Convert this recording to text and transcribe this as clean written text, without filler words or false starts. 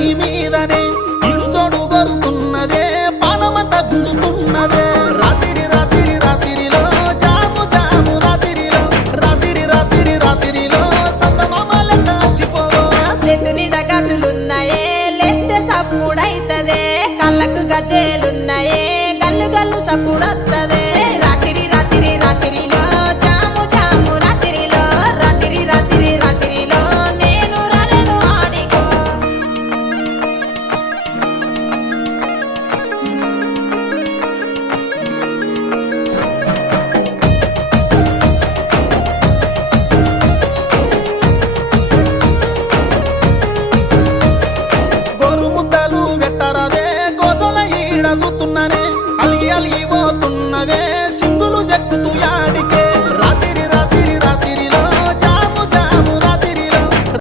నీ మీదనే ఇడు చోడు కొరుతున్నదే పానమంత గుంజుతున్నదే రాత్రి రాత్రి రాత్రిలో జాము జాము రాత్రిలో రాత్రి రాత్రి రాత్రిలో సంతమామలంతా వచ్చిపోవో చేతుని డగాతులున్నాయే లెత్తే సప్పుడైతదే కళ్ళకు గజ్జేలున్నాయే గల్లు గల్లు సప్పుడొత్తదే